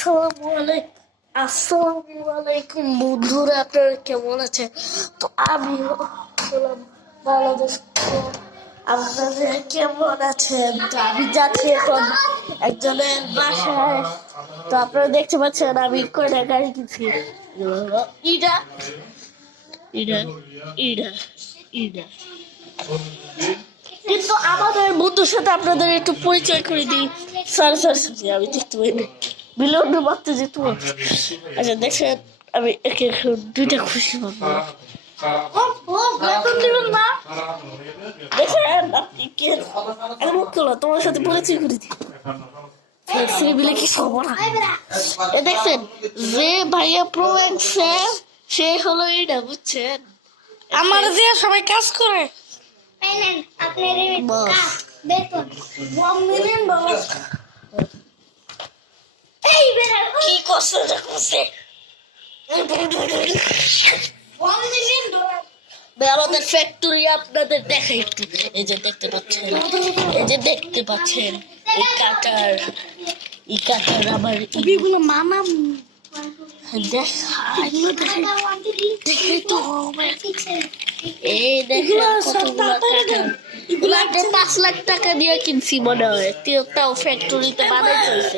আসসালামু আলাইকুম বন্ধুরা, আপনারা কেমন আছেন? তো আমি হলাম বাংলাদেশ। আপনারা কেমন আছেন? তো আমি যাচ্ছি এখন একজনের বাসায়। তো আপনারা দেখতে পাচ্ছেন আমি কয়টা গাড়ি কিনছি। ইডা ইডা ইডা ইডা কিন্তু আমাদের বন্ধুর সাথে আপনাদের একটু পরিচয় করে দিই। সরি আমি দেখতে পাইনি, বিলন্ড মারতে যেত। আচ্ছা দেখছেন, আমি একে দুইটা খুশি পাবো। দেখেন আপনি কে এমন করলো, তোমার সাথে পরিচয় করে দিই। বিলে কি সবরা দেখছেন, যে ভাইয়া প্রো সে হলো এটা, বুঝছেন? আমার যে সবাই কাজ করে কি করছে আমাদের ফ্যাক্টরি আপনাদের দেখা একটু। এই যে দেখতে পাচ্ছেন এই কাটার আমার এগুলো মামা এই দেখেন 5 লাখ টাকা দিয়ে কিনছি মনে হয়। তাও ফ্যাক্টরিতে বানাই চলছে।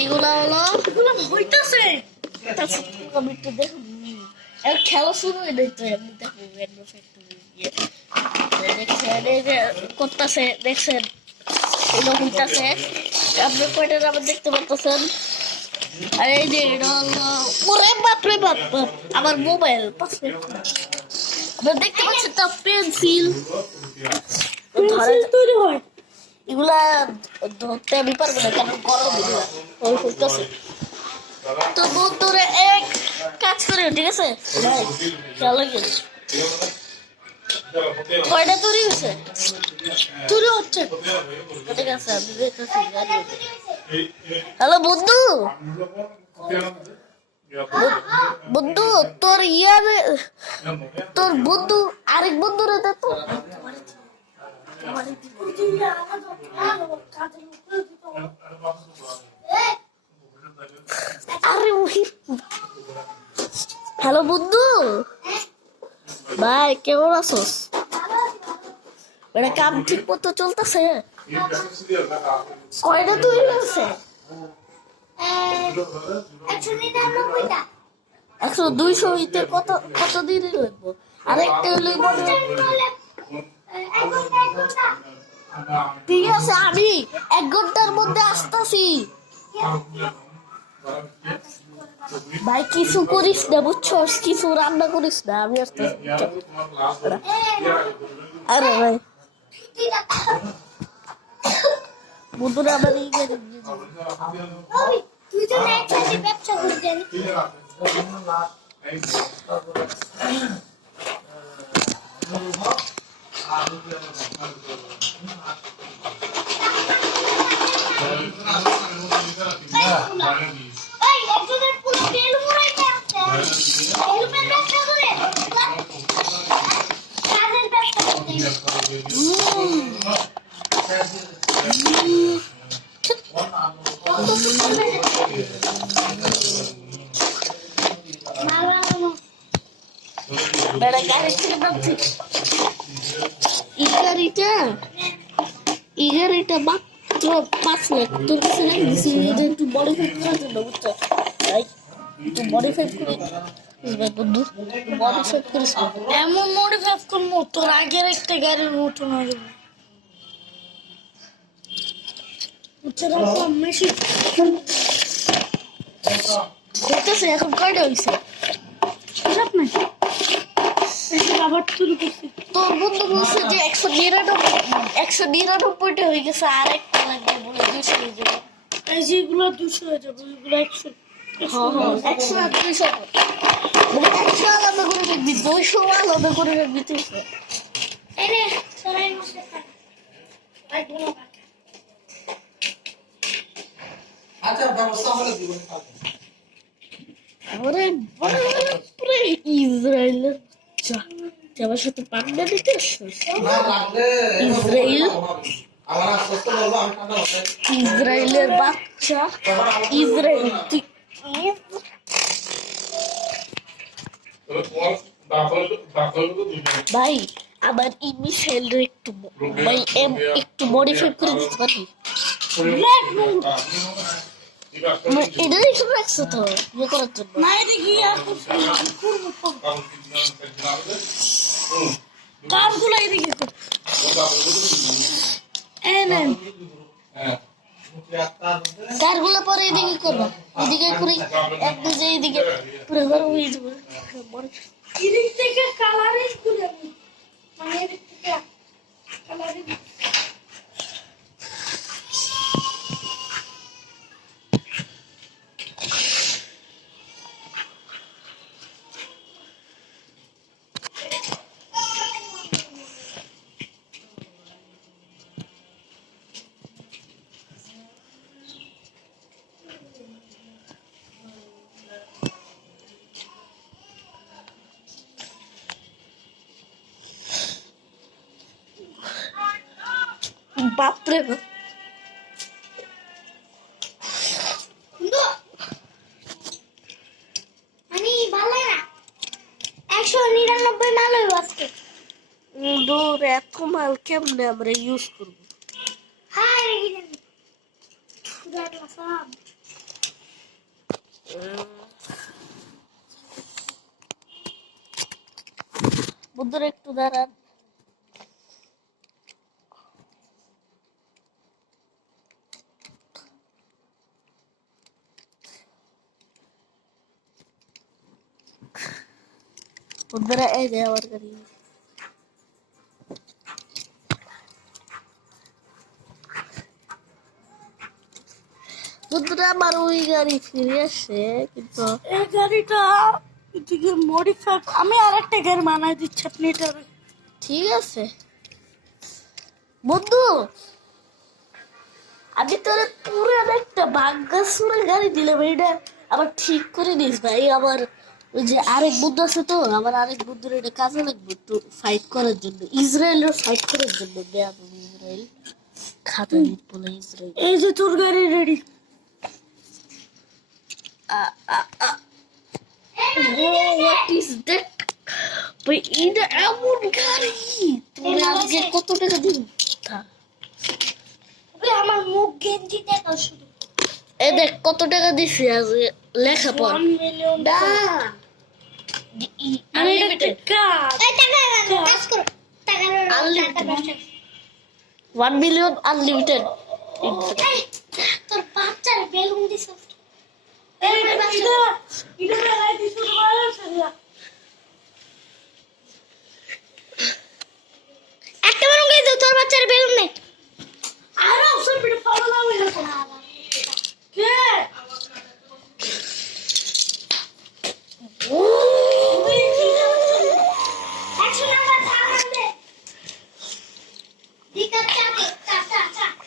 এইগুলো হলো খেলা শুরু হয়ে যেত। এমনি দেখো ফ্যাক্টরি দেখছেন, এই যে করতেছে, দেখছেন এগুলো হইতাছে। আপনি কয়টার আবার দেখতে পারতেছেন। আর এই যে বাপরে বাপ, আমার মোবাইল 5 মিনিট দেখতে পাচ্ছেন। তো পেন্সিল তৈরি হয়, এগুলা ধরতে আমি পারবো না, কারণ গরম হইতেছে। তো বন্ধুরা এক কাজ করে, ঠিক আছে ভাই, চলো কয়টা তৈরি হচ্ছে? তৈরি হচ্ছে, ঠিক আছে আমি দেখতেছি। হ্যালো বন্ধু, বন্ধু তোর তোর বন্ধু আরেক বন্ধু রে তো আরে হ্যালো বন্ধু ভাই, কেমন আছোস? কাম ঠিক মতো চলতেছে? কয়টা তৈরি হয়েছে? 100-200 হইতে কত দিন লাগবো? আরেকটা হলে ঠিক আছে, আমি 1 ঘন্টার মধ্যে আসতেছি। ভাই কিছু করিস না, বুঝছস? কিছু রান্না করিস না, আমি আসতেছি। আরে ভাই বন্ধুরা আমার তুই তো একসাথে ব্যবসা করতে গাড়িটা মাত্র 5 লাখ। তোর কাছে একটু মডিফাই করার জন্য, বুঝছো? একটু মডিফাই করে বন্ধু, মডিফাই করিস। এমন মডিফাই করবো তোর আগের একটা গাড়ির মতো না যাবে। দেখতেছে এখন কয়টা হয়েছে? তোর বন্ধু বলছে যে 199টা হয়ে গেছে, আর একটা লাগবে বলে 200 হয়ে যাবে। যেগুলো 200 হয়ে যাবে ওইগুলো 100 100 আর 200 100 আলাদা করে রাখবি, 200 আলাদা করে রাখবি। তুই ইসরায়েলের আমার সাথে পান্ডা দিতে ইসরায়েল ইসরায়েলের বাচ্চা ইসরায়েল তুই ভাই আমার এই মিসাইল একটু ভাই একটু মডিফাই করে দিতে পারবি এটা একটু রাখছো তো ইয়ে করার জন্য না এটা গিয়ে কারগুলো এদিকে কারগুলো পরে এদিকে করবা এদিকে করি একদিকে যে এদিকে পুরো ঘর হয়ে যাবে এদিক থেকে কালারিং করে মানে এদিক থেকে কালারিং বাপরে মানে ভালো না 199 মাল হইব আজকে দূর এত মাল কেমনে আমরা ইউজ করবো হাই গাড়ি সব বুদ্ধর একটু দাঁড়ান বুদ্ধরা এই যে আমার গাড়ি বুদ্ধরা আমার ওই গাড়ি ফিরে আসে কিন্তু এই গাড়িটা এদিকে মডিফাই আমি আরেকটা গাড়ি বানাই দিচ্ছি আপনি এটা ঠিক আছে বন্ধু আমি তোর পুরান একটা বাঙ্গাসুরের গাড়ি দিলাম এটা আবার ঠিক করে নিস ভাই আমার ওই যে আরেক বন্ধু আছে তো আমার আরেক বন্ধুর এটা কাজে লাগবে একটু ফাইট করার জন্য ইসরায়েলের ফাইট করার জন্য ইসরায়েল খাতা দিত বলে ইসরায়েল এই যে তোর গাড়ি রেডি হোয়াট ইজ দ্যাট ভাই এটা এমন গাড়ি তুমি আজকে কত টাকা দিন আমার মুখ গেঞ্জি দেখা শুধু এ দেখ কত টাকা দিছি আজকে লেখা পড় 1 মিলিয়ন না আনলিমিটেড কাজ করো টাকা Unlimited. 1 million unlimited. তোর বাচ্চার বেলুন দিছ একটা বেলুন দিয়ে তোর বাচ্চার বেলুন নেই আরে অবসর ভিডিও ফলো না হইলো কে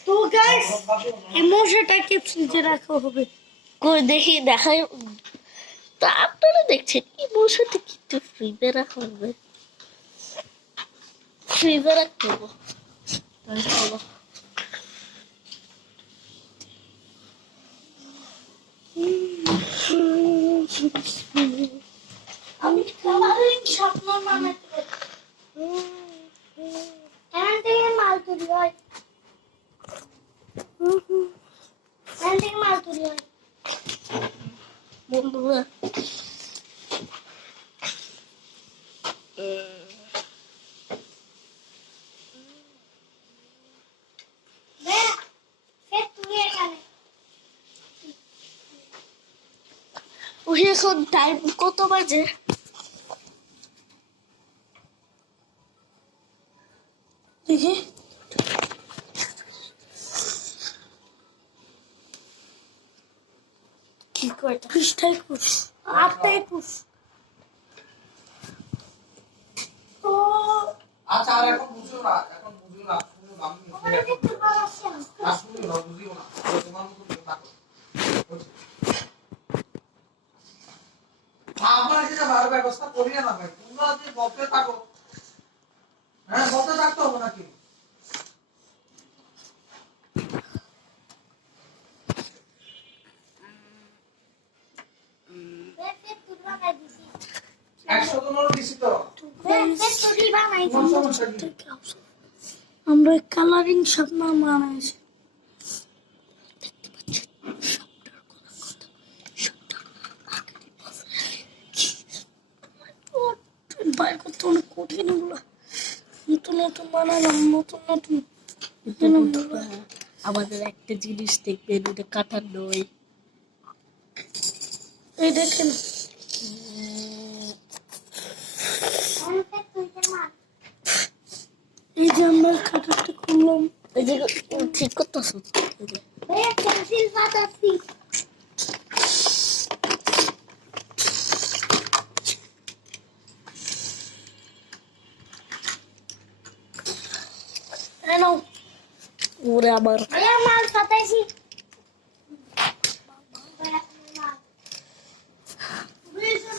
তো গাইস ইমোশনটাকে ফ্রিজে রাখা হবে কই দেখি দেখাই তো আপনারা দেখছেন ইমোশনটা কিন্তু ফ্রিজে রাখা হবে ফ্রিজে রাখতে হবে আমি কালারিং স্বপ্ন বানাতে এখান থেকে মাল তুলি হয় এখান থেকে মাল তুলি হয় বন্ধুরা ওই এখন টাইম কত বাজে দেখি কি কয়টা 21 28 তো আচ্ছা আর এখন বুঝো না শুনো আমি ওখানে দেখতে পাচ্ছি শুনো না বুঝিও না তোমার মতো থাকো আমার যেটা ভালো ব্যবস্থা করিয়ে না ভাই তোমরা যে বলতে থাকো হ্যাঁ বলতে থাকতে হবে নাকি তোমার সমস্যা কি? আমরা কালারিং সব না মানাইছি বাইর করতে অনেক কঠিন এগুলো নতুন নতুন বানালাম নতুন নতুন আমাদের একটা জিনিস দেখবেন, ওটা কাটার নয়। এই দেখেন এই যে আমরা খাতাটা খুললাম এই যে ঠিক করতেছো, পেন্সিল পাতাছি হ্যালো ওরে আমার ভাইয়া মাল পাতাইছি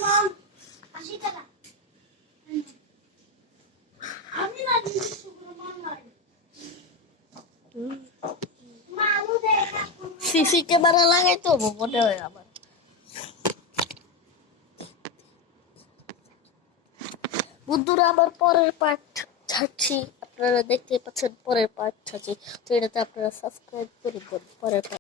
মাল 80 টাকা আমি না দিচ্ছি মাল নাই মালু দেখা সিসি ক্যামেরা লাগাই তো মনে হয় আমার। বন্ধুরা, আমার পরের পার্ট ছাড়ছি, আপনারা দেখতে পাচ্ছেন পরের পার্ট ছাড়ছি, তো এটাতে আপনারা সাবস্ক্রাইব করে দেন পরের part।